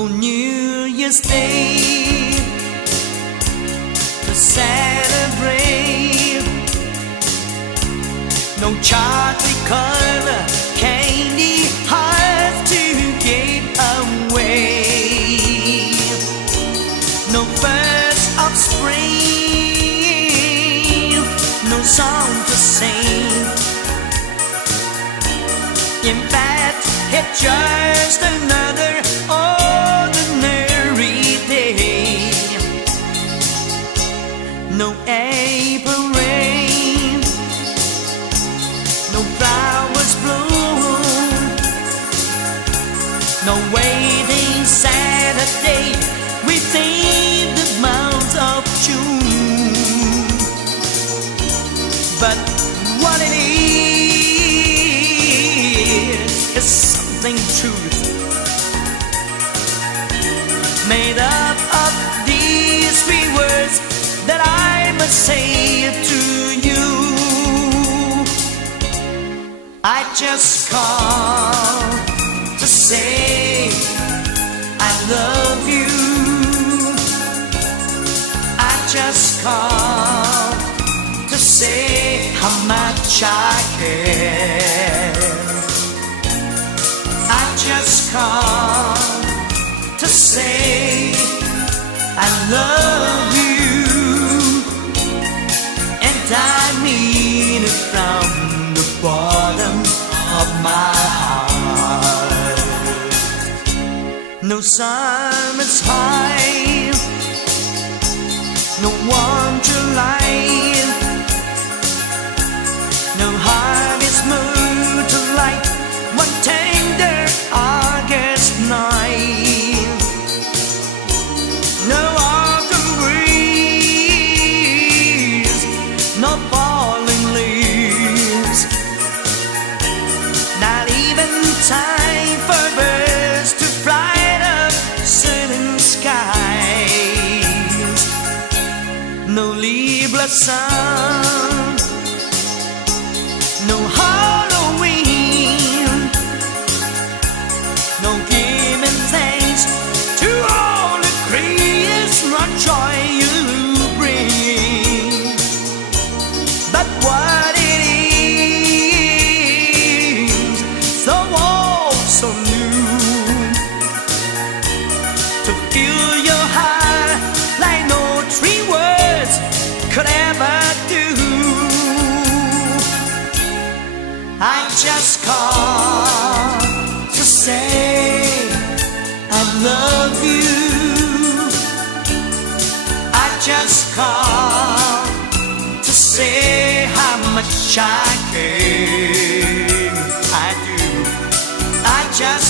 No New Year's Day to celebrate, no chocolate covered candy hearts to give away, no first of spring, no song to sing. In fact, it's just another ordinary day. No April rain, no flowers bloom, no waiting Saturday within the month of June. But what it is something true, made up of these three words that I must say to you. I just called to say I love you. I just called to say how much I care. I just called to say I love you, and I mean it from the bottom of my heart. No summer's high, no warm July, no harvest moon to light one tender August night, no autumn breeze, no falling leaves, not even time for birds to fly up certain skies, no leaf blossom, no Halloween, no giving thanks to all the Christmas joy you bring. But what it is, so old, so new, to fill your heart like no three words could ever do. I just called to say I love you. I just called to say how much I care. I do. I just